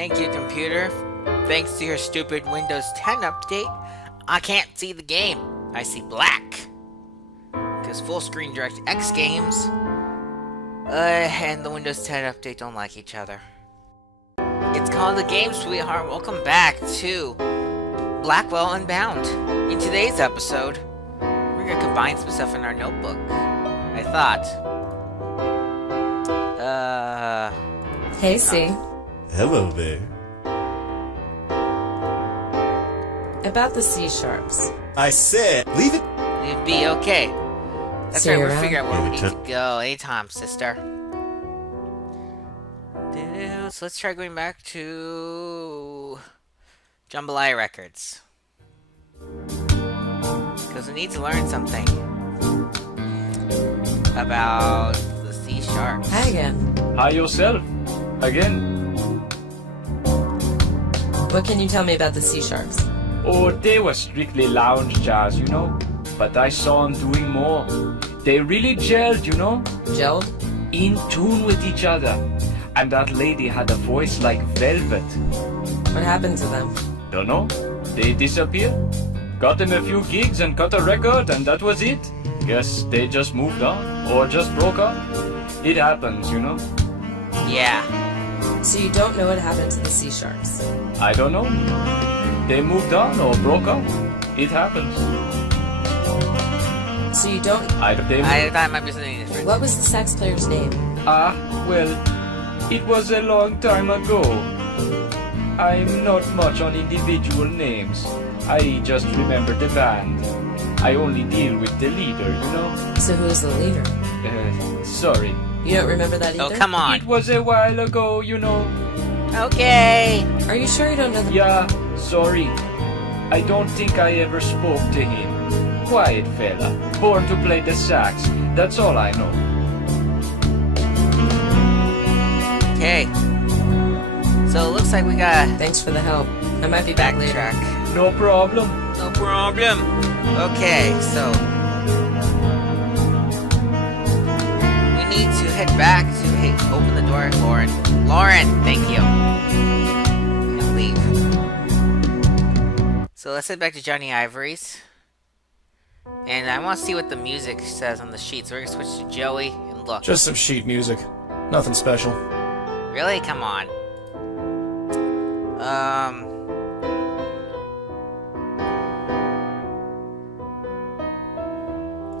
Thank you, computer. Thanks to your stupid Windows 10 update, I can't see the game. I see black. Because full screen DirectX games and the Windows 10 update don't like each other. It's called the game, sweetheart. Welcome back to Blackwell Unbound. In today's episode, we're gonna combine some stuff in our notebook. I thought. Hey, C. Hello there. About the C-sharps. I said, leave it. It'd be okay. That's See right, you we'll around. figure out where we need Anytime. to go. Anytime, sister. So let's try going back to Jambalaya Records. Because we need to learn something about the C sharps. Hi again. Hi yourself. Again. What can you tell me about the C-sharps? Oh, they were strictly lounge jazz, you know. But I saw them doing more. They really gelled, you know. Gelled? In tune with each other. And that lady had a voice like velvet. What happened to them? Don't know. They disappeared. Got them a few gigs and cut a record and that was it. Guess they just moved on. Or just broke up. It happens, you know. Yeah. So you don't know what happened to the C-sharps? I don't know. They moved on or broke up. It happens. So you don't... I thought it might be something different. What was the sax player's name? Well, it was a long time ago. I'm not much on individual names. I just remember the band. I only deal with the leader, you know? So who's the leader? Sorry. You don't remember that either? Oh, come on. It was a while ago, you know? Okay. Are you sure you don't know the... Yeah, sorry. I don't think I ever spoke to him. Quiet fella, born to play the sax. That's all I know. Okay. So it looks like we got Thanks for the help. I might be back later. backtrack. No problem. No problem. Okay, so we need to head back to open the door, Lauren. Lauren, thank you. And leave. So let's head back to Johnny Ivory's. And I want to see what the music says on the sheet. So we're gonna switch to Joey and look. Just some sheet music. Nothing special. Really? Come on.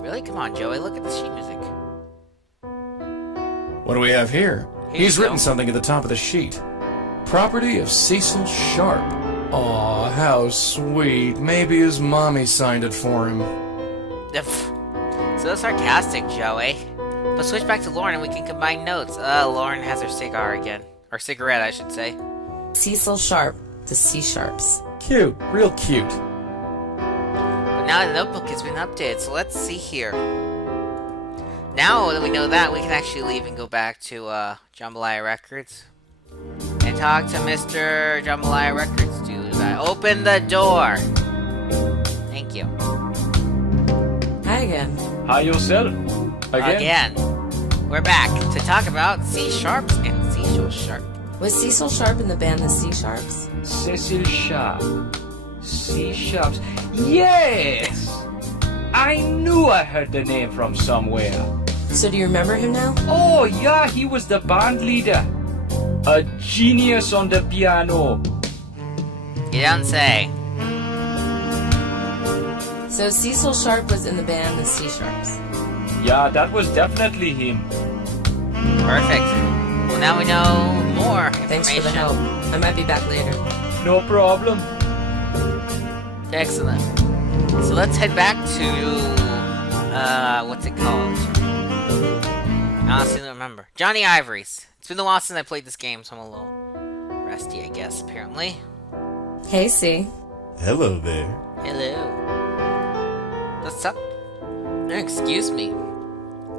Really? Come on, Joey. Look at the sheet music. What do we have here? Here He's you written go. something at the top of the sheet. Property of Cecil Sharp. Aw, how sweet. Maybe his mommy signed it for him. So sarcastic, Joey. But switch back to Lauren and we can combine notes. Lauren has her cigar again. Or cigarette, I should say. Cecil Sharp, the C-sharps. Cute. Real cute. But now the notebook has been updated, so let's see here. Now that we know that, we can actually leave and go back to Jambalaya Records. And talk to Mr. Jambalaya Records dude. Open the door! Thank you. Hi again. Hi yourself. Again. We're back to talk about C-sharps and Cecil Sharp. Was Cecil Sharp in the band the C-sharps? Cecil Sharp. C-sharps. Yes! I knew I heard the name from somewhere. So do you remember him now? Oh, yeah, he was the band leader. A genius on the piano. You don't say. So Cecil Sharp was in the band the C-sharps. Yeah, that was definitely him. Perfect. Well, now we know more information. Thanks for the help. I might be back later. No problem. Excellent. So let's head back to, what's it called? I honestly don't remember. Johnny Ivory's. It's been a while since I played this game, so I'm a little rusty, I guess, apparently. Hey, C. Hello there. Hello. Let's talk. Excuse me.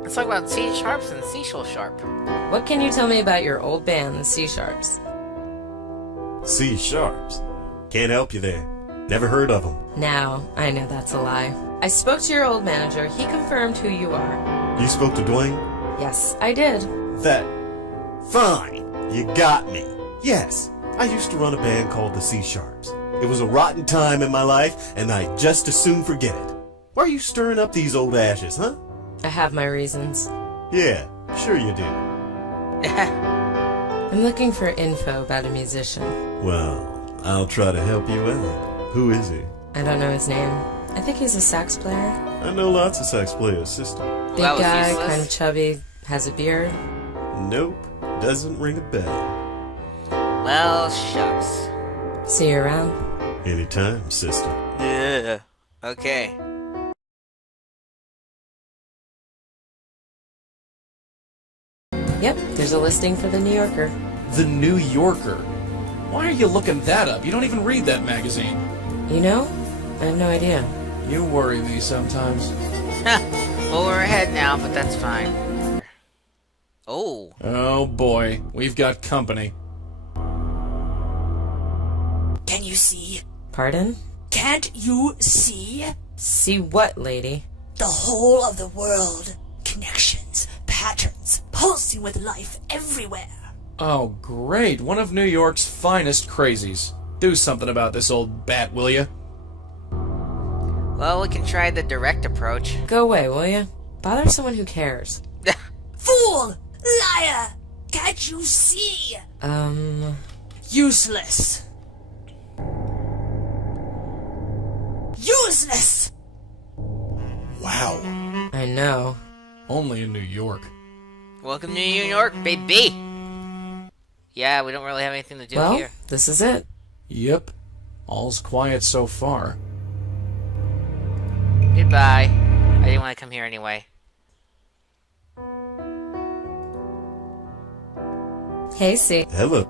Let's talk about C sharps and Cecil Sharp. What can you tell me about your old band, the C-sharps? C sharps. Can't help you there. Never heard of them. Now, I know that's a lie. I spoke to your old manager. He confirmed who you are. You spoke to Dwayne? Yes, I did. That. Fine. You got me. Yes. I used to run a band called the C Sharps. It was a rotten time in my life, and I'd just as soon forget it. Why are you stirring up these old ashes, huh? I have my reasons. Yeah, sure you do. I'm looking for info about a musician. Well, I'll try to help you out. Who is he? I don't know his name. I think he's a sax player. I know lots of sax players, sister. Big That was guy, useless. kind of chubby, has a beard. Nope, doesn't ring a bell. Well, shucks. See you around. Anytime, sister. Yeah. Okay. Yep, there's a listing for the New Yorker. The New Yorker. Why are you looking that up? You don't even read that magazine. You know? I have no idea. You worry me sometimes. Well, we're ahead now, but that's fine. Oh. Oh boy, we've got company. Can you see? Pardon? Can't you see? See what, lady? The whole of the world. Connections, patterns, pulsing with life everywhere. Oh great, one of New York's finest crazies. Do something about this old bat, will ya? Well, we can try the direct approach. Go away, will you? Bother someone who cares. Fool! Liar! Can't you see? Useless. Useless! Wow. I know. Only in New York. Welcome to New York, baby. Yeah, we don't really have anything to do Well, here. this is it. Yep. All's quiet so far. Goodbye. I didn't want to come here anyway. Hey, see. Hello.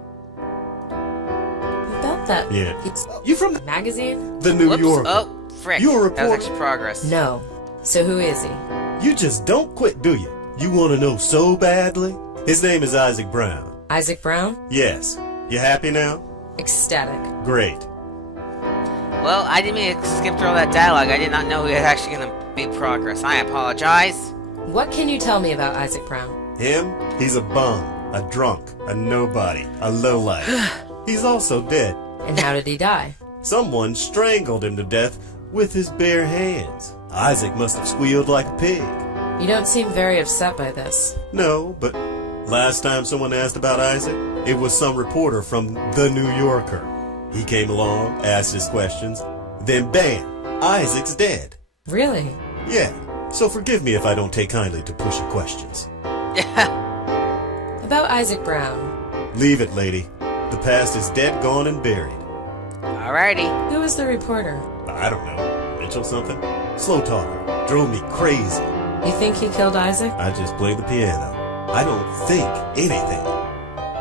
About that. Yeah. It's You from magazine? the New Whoops. Yorker? Oh, frick. You a That was reporter? extra progress. No. So who is he? You just don't quit, do you? You want to know so badly? His name is Isaac Brown. Isaac Brown? Yes. You happy now? Ecstatic. Great. Well, I didn't mean to skip through all that dialogue. I did not know we had actually going to be progress. I apologize. What can you tell me about Isaac Brown? Him? He's a bum, a drunk, a nobody, a lowlife. He's also dead. And how did he die? Someone strangled him to death with his bare hands. Isaac must have squealed like a pig. You don't seem very upset by this. No, but last time someone asked about Isaac, it was some reporter from The New Yorker. He came along, asked his questions, then bam, Isaac's dead. Really? Yeah, so forgive me if I don't take kindly to pushy questions. About Isaac Brown. Leave it, lady. The past is dead, gone, and buried. Alrighty. Who was the reporter? I don't know. Mitchell something? Slow talker. Drove me crazy. You think he killed Isaac? I just play the piano. I don't think anything.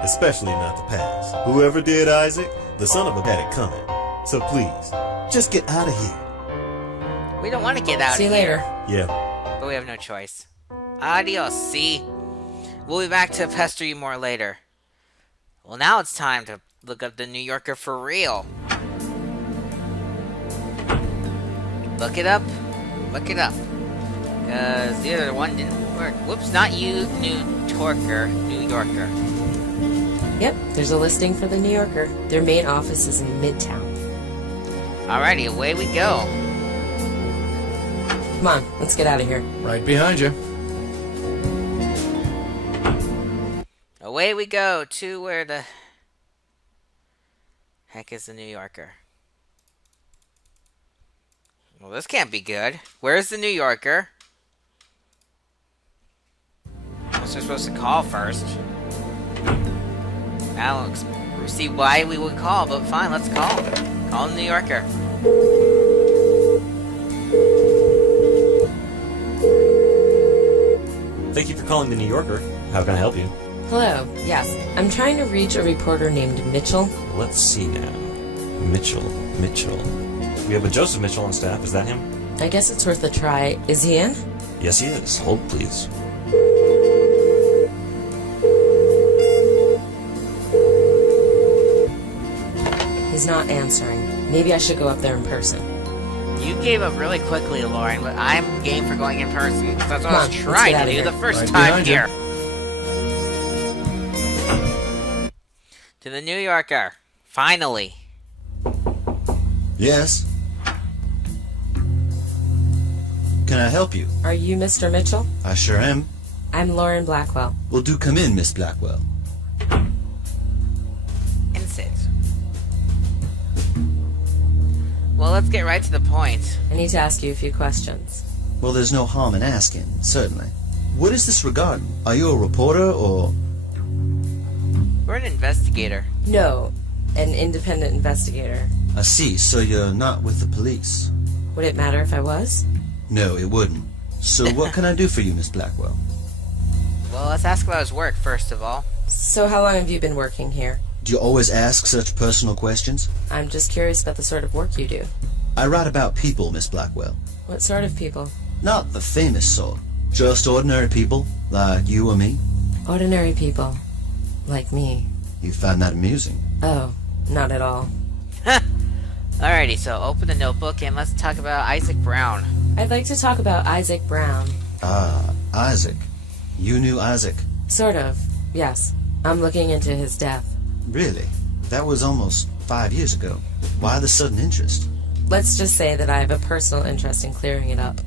Especially not the past. Whoever did Isaac, the son of a had it coming. So please, just get out of here. We don't want to get out See of you here. later. Yeah. But we have no choice. Adios, see? We'll be back to pester you more later. Well, now it's time to look up the New Yorker for real. Look it up. Look it up. Because the other one didn't work. Whoops, not you, New Yorker. New Yorker. Yep, there's a listing for the New Yorker. Their main office is in Midtown. Alrighty, away we go. Come on, let's get out of here. Right behind you. Away we go to where the heck is the New Yorker? Well, this can't be good. Where's the New Yorker? Unless we're supposed to call first. Now we'll see why we would call, but fine, let's call. Call the New Yorker. Thank you for calling the New Yorker. How can I help you? Hello, yes. I'm trying to reach a reporter named Mitchell. Let's see now. Mitchell. We have a Joseph Mitchell on staff. Is that him? I guess it's worth a try. Is he in? Yes, he is. Hold, please. He's not answering. Maybe I should go up there in person. You gave up really quickly, Lauren, but I'm game for going in person because that's what Come I on, was let's trying get to outta do here. the first Right time behind you. here. To the New Yorker. Finally. Yes? Can I help you? Are you Mr. Mitchell? I sure am. I'm Lauren Blackwell. Well, do come in, Miss Blackwell. And sit. Well, let's get right to the point. I need to ask you a few questions. Well, there's no harm in asking, certainly. What is this regarding? Are you a reporter, or... We're an investigator. No, an independent investigator. I see, so you're not with the police. Would it matter if I was? No, it wouldn't. So what can I do for you, Miss Blackwell? Well, let's ask about his work first of all. So how long have you been working here? Do you always ask such personal questions? I'm just curious about the sort of work you do. I write about people, Miss Blackwell. What sort of people? Not the famous sort. Just ordinary people, like you or me. Ordinary people. Like me. You find that amusing? Oh, not at all. Alrighty, so open the notebook and let's talk about Isaac Brown. I'd like to talk about Isaac Brown. Ah, Isaac. You knew Isaac? Sort of, yes. I'm looking into his death. Really? That was almost 5 years ago. Why the sudden interest? Let's just say that I have a personal interest in clearing it up.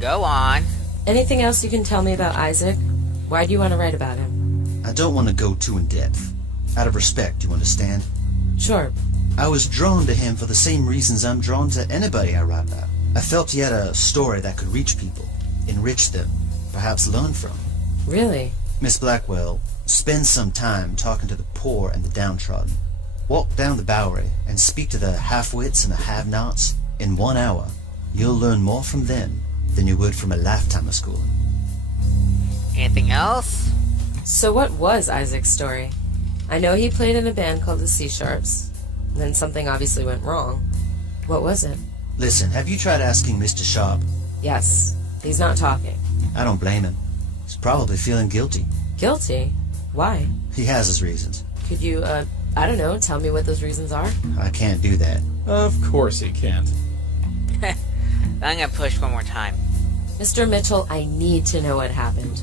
Go on. Anything else you can tell me about Isaac? Why do you want to write about him? I don't want to go too in depth. Out of respect, you understand? Sure. I was drawn to him for the same reasons I'm drawn to anybody I write about. I felt he had a story that could reach people, enrich them, perhaps learn from. Really? Miss Blackwell, spend some time talking to the poor and the downtrodden. Walk down the Bowery and speak to the half-wits and the have-nots. In 1 hour, you'll learn more from them than you would from a lifetime of schooling. Anything else? So what was Isaac's story? I know he played in a band called the C Sharps. Then something obviously went wrong. What was it? Listen, have you tried asking Mr. Sharp? Yes. He's not talking. I don't blame him. He's probably feeling guilty. Guilty? Why? He has his reasons. Could you, I don't know, tell me what those reasons are? I can't do that. Of course he can't. I'm gonna push one more time. Mr. Mitchell, I need to know what happened.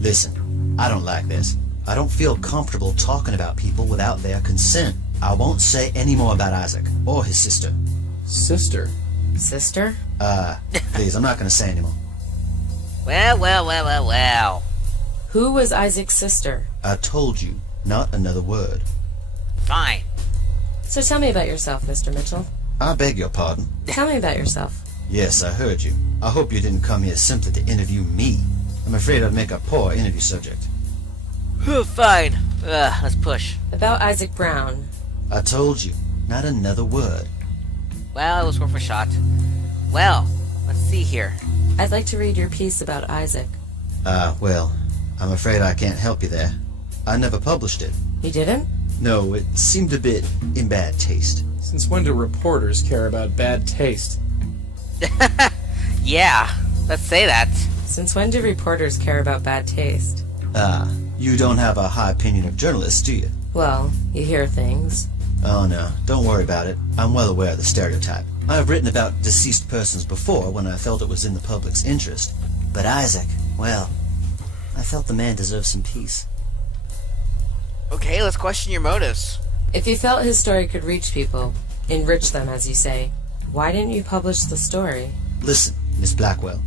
Listen, I don't like this. I don't feel comfortable talking about people without their consent. I won't say any more about Isaac or his sister. Sister? Sister? Please, I'm not going to say anymore. Well. Who was Isaac's sister? I told you, not another word. Fine. So tell me about yourself, Mr. Mitchell. I beg your pardon. Tell me about yourself. Yes, I heard you. I hope you didn't come here simply to interview me. I'm afraid I'd make a poor interview subject. Fine. Let's push. About Isaac Brown. I told you, not another word. Well, it was worth a shot. Well, let's see here. I'd like to read your piece about Isaac. Well, I'm afraid I can't help you there. I never published it. You didn't? No, it seemed a bit in bad taste. Since when do reporters care about bad taste? Yeah, let's say that. Since when do reporters care about bad taste? You don't have a high opinion of journalists, do you? Well, you hear things. Oh no, don't worry about it. I'm well aware of the stereotype. I have written about deceased persons before when I felt it was in the public's interest. But Isaac, well, I felt the man deserved some peace. Okay, let's question your motives. If you felt his story could reach people, enrich them, as you say, why didn't you publish the story? Listen, Miss Blackwell,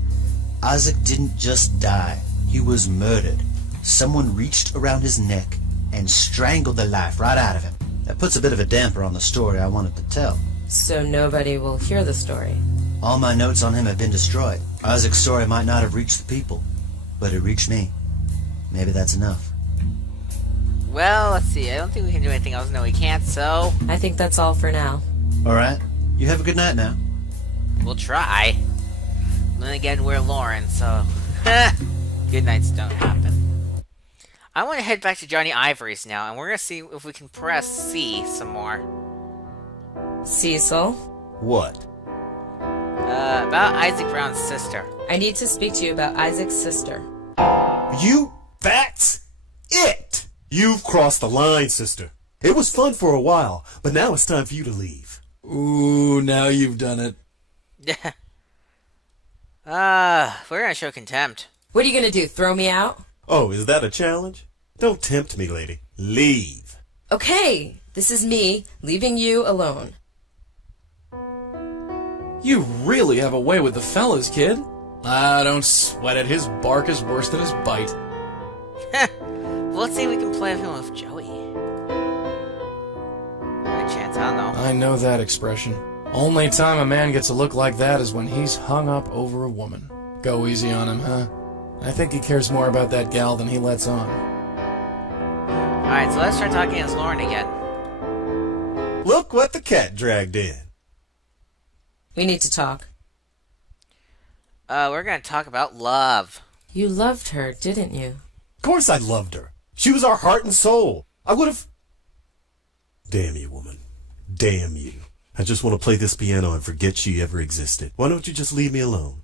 Isaac didn't just die. He was murdered. Someone reached around his neck and strangled the life right out of him. That puts a bit of a damper on the story I wanted to tell. So nobody will hear the story. All my notes on him have been destroyed. Isaac's story might not have reached the people, but it reached me. Maybe that's enough. Well, let's see. I don't think we can do anything else. No, we can't, so I think that's all for now. All right. You have a good night now. we'll try. Then again, we're Lauren, so good nights don't happen. I want to head back to Johnny Ivory's now, and we're going to see if we can press C some more. Cecil, What? About Isaac Brown's sister. I need to speak to you about Isaac's sister. That's it! You've crossed the line, sister. It was fun for a while, but now it's time for you to leave. Ooh, now you've done it. We're gonna show contempt. What are you gonna do, throw me out? Oh, is that a challenge? Don't tempt me, lady. Leave. Okay, this is me leaving you alone. You really have a way with the fellas, kid. Ah, don't sweat it. His bark is worse than his bite. Well, let's see if we can play him with Joey. Any chance? I don't know. I know that expression. Only time a man gets a look like that is when he's hung up over a woman. Go easy on him, huh? I think he cares more about that gal than he lets on. Alright, so let's start talking as Lauren again. Look what the cat dragged in. We need to talk. We're gonna talk about love. You loved her, didn't you? Of course I loved her. She was our heart and soul. I would have... Damn you, woman. Damn you. I just want to play this piano and forget she ever existed. Why don't you just leave me alone?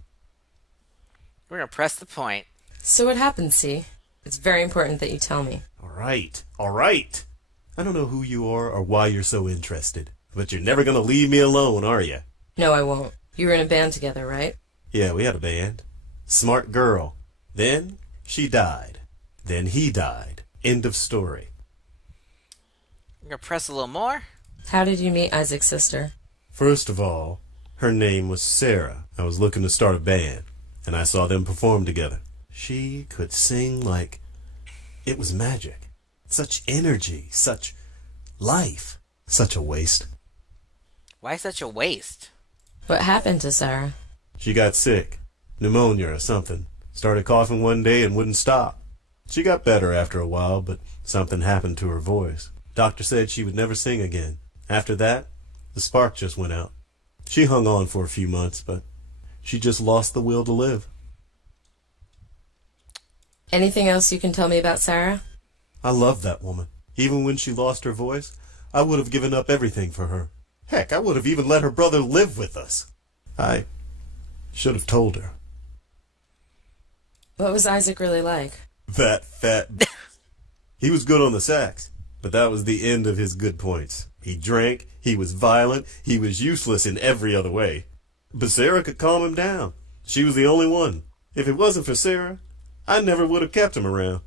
We're gonna press the point. So what happened, C? It's very important that you tell me. All right. I don't know who you are or why you're so interested, but you're never going to leave me alone, are you? No, I won't. You were in a band together, right? Yeah, we had a band. Smart girl. Then she died. Then he died. End of story. We're gonna press a little more. How did you meet Isaac's sister? First of all, her name was Sarah. I was looking to start a band, and I saw them perform together. She could sing like it was magic. Such energy, such life. Such a waste. Why such a waste? What happened to Sarah? She got sick. Pneumonia or something. Started coughing one day and wouldn't stop. She got better after a while, but something happened to her voice. Doctor said she would never sing again. After that, the spark just went out. She hung on for a few months, but she just lost the will to live. Anything else you can tell me about Sarah? I loved that woman. Even when she lost her voice, I would have given up everything for her. Heck, I would have even let her brother live with us. I should have told her. What was Isaac really like? That fat... He was good on the sax, but that was the end of his good points. He drank, he was violent, he was useless in every other way. But Sarah could calm him down. She was the only one. If it wasn't for Sarah, I never would have kept him around.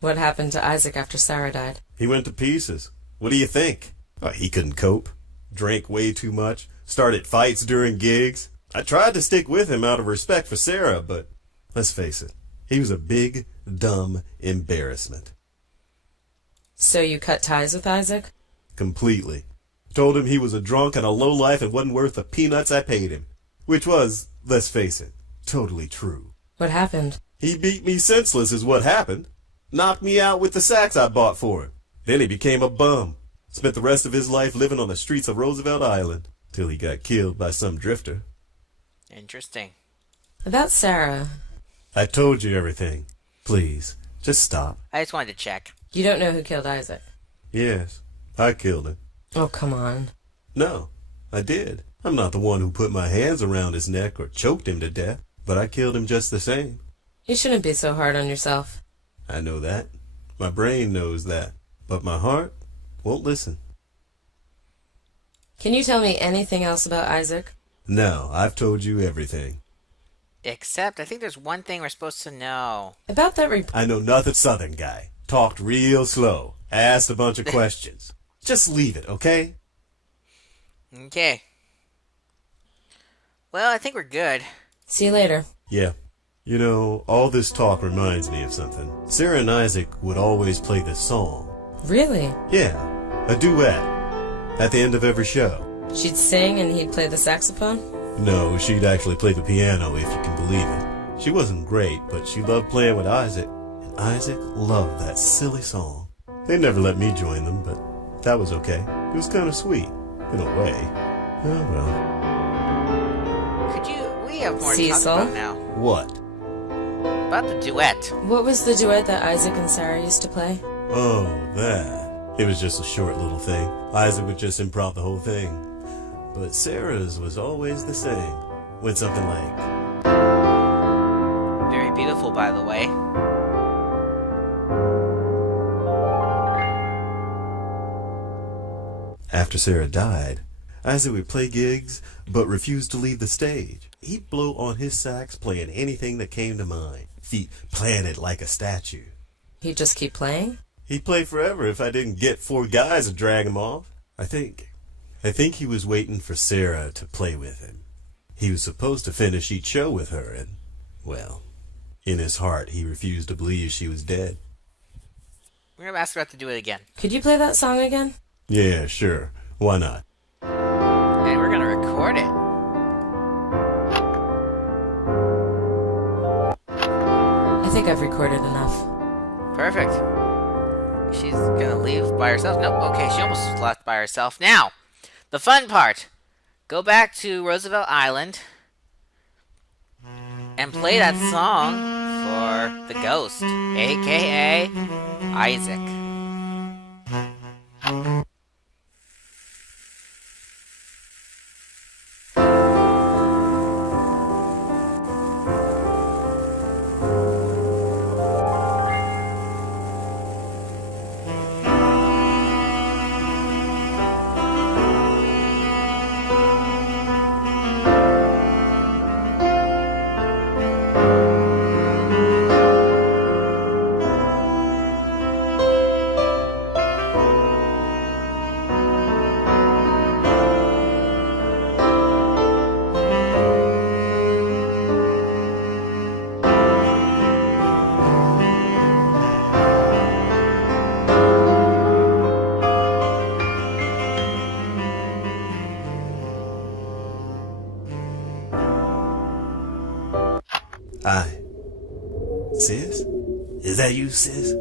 What happened to Isaac after Sarah died? He went to pieces. What do you think? He couldn't cope. Drank way too much. Started fights during gigs. I tried to stick with him out of respect for Sarah, but let's face it, he was a big, dumb embarrassment. So you cut ties with Isaac? Completely. Told him he was a drunk and a lowlife and wasn't worth the peanuts I paid him. Which was, let's face it, totally true. What happened? He beat me senseless is what happened. Knocked me out with the sax I bought for him. Then he became a bum. Spent the rest of his life living on the streets of Roosevelt Island. Till he got killed by some drifter. Interesting. About Sarah. I told you everything. Please, just stop. I just wanted to check. You don't know who killed Isaac? Yes, I killed him. Oh, come on. No, I did. I'm not the one who put my hands around his neck or choked him to death, but I killed him just the same. You shouldn't be so hard on yourself. I know that. My brain knows that. But my heart won't listen. Can you tell me anything else about Isaac? No, I've told you everything. Except, I think there's one thing we're supposed to know. About that report. I know nothing Southern guy. Talked real slow. Asked a bunch of questions. Just leave it, okay? Okay. Well, I think we're good. See you later. Yeah. You know, all this talk reminds me of something. Sarah and Isaac would always play this song. Really? Yeah, a duet. At the end of every show. She'd sing and he'd play the saxophone? No, she'd actually play the piano, if you can believe it. She wasn't great, but she loved playing with Isaac. And Isaac loved that silly song. They never let me join them, but that was okay. It was kind of sweet, in a way. Oh, well. We have more to Cecil? talk about now. What? About the duet. What was the duet that Isaac and Sarah used to play? Oh, that. It was just a short little thing. Isaac would just improv the whole thing. But Sarah's was always the same. Went something like... Very beautiful, by the way. After Sarah died, Isaac would play gigs, but refused to leave the stage. He'd blow on his sax, playing anything that came to mind. Feet planted like a statue. He'd just keep playing? He'd play forever if I didn't get 4 guys to drag him off. I think he was waiting for Sarah to play with him. He was supposed to finish each show with her, and, well, in his heart, he refused to believe she was dead. We're gonna ask her to do it again. Could you play that song again? Yeah, sure. Why not? And we're gonna record it. I think I've recorded enough. Perfect. She's gonna leave by herself. Nope, okay, she almost left by herself. Now, the fun part. Go back to Roosevelt Island and play that song for the ghost, aka Isaac. Hi. Sis? Is that you, sis?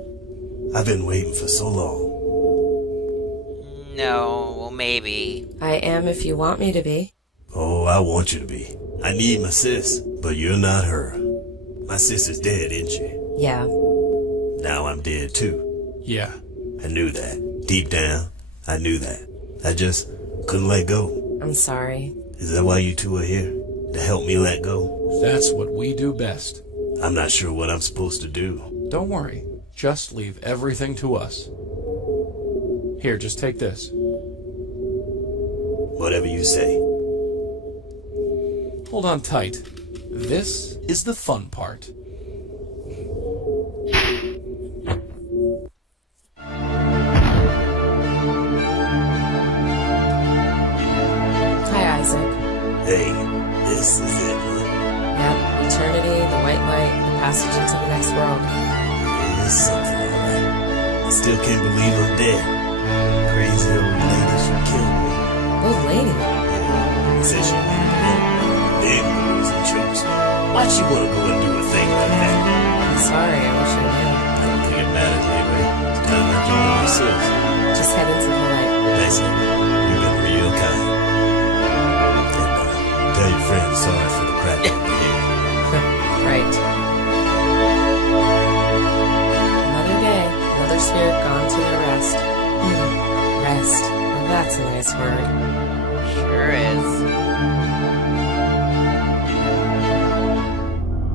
I've been waiting for so long. No, well, maybe. I am if you want me to be. Oh, I want you to be. I need my sis, but you're not her. My sis is dead, isn't she? Yeah. Now I'm dead too. Yeah. I knew that. Deep down, I knew that. I just couldn't let go. I'm sorry. Is that why you two are here? To help me let go? That's what we do best. I'm not sure what I'm supposed to do. Don't worry. Just leave everything to us. Here, just take this. Whatever you say. Hold on tight. This is the fun part. Hi, Isaac. Hey, this is it, huh? Yep, eternity, the white light, the passage into the next world. It is something, alright. I still can't believe I'm dead. Crazy old lady, she killed me. Old lady. Yeah, said she wanted to help. Big boys and chokes. Why'd she want to go and do a thing like that? I'm sorry, I wish I knew. I don't think it matters anyway. It's time I joined my sis. Just head into the light. Thanks, you've been real kind. And tell your friends sorry for the crap on the head. Right. Another day, another spirit gone to their rest. Rest. Well, that's a nice word. Sure is.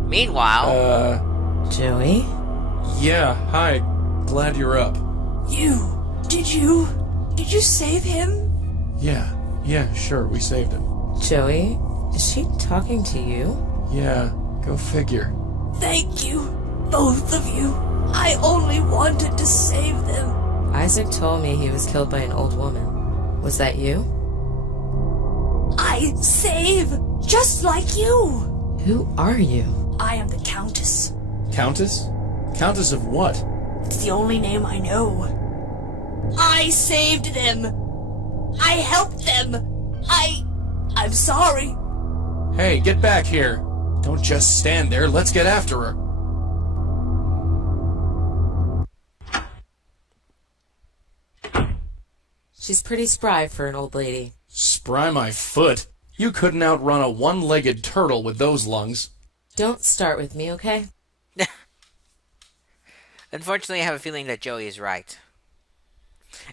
Meanwhile, Joey? Yeah, hi. Glad you're up. Did you save him? Yeah, sure, we saved him. Joey? Is she talking to you? Yeah, go figure. Thank you, both of you. I only wanted to save them. Isaac told me he was killed by an old woman. Was that you? I save, just like you. Who are you? I am the Countess. Countess? Countess of what? It's the only name I know. I saved them. I helped them. I'm sorry. Hey, get back here. Don't just stand there, let's get after her. She's pretty spry for an old lady. Spry my foot. You couldn't outrun a one-legged turtle with those lungs. Don't start with me, okay? unfortunately, I have a feeling that Joey is right.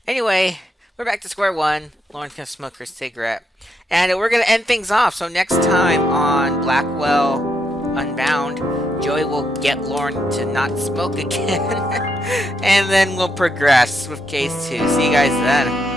Anyway, we're back to square one. Lauren's gonna smoke her cigarette. And we're gonna end things off. So next time on Blackwell Unbound, Joey will get Lauren to not smoke again. And then we'll progress with case 2. See you guys then.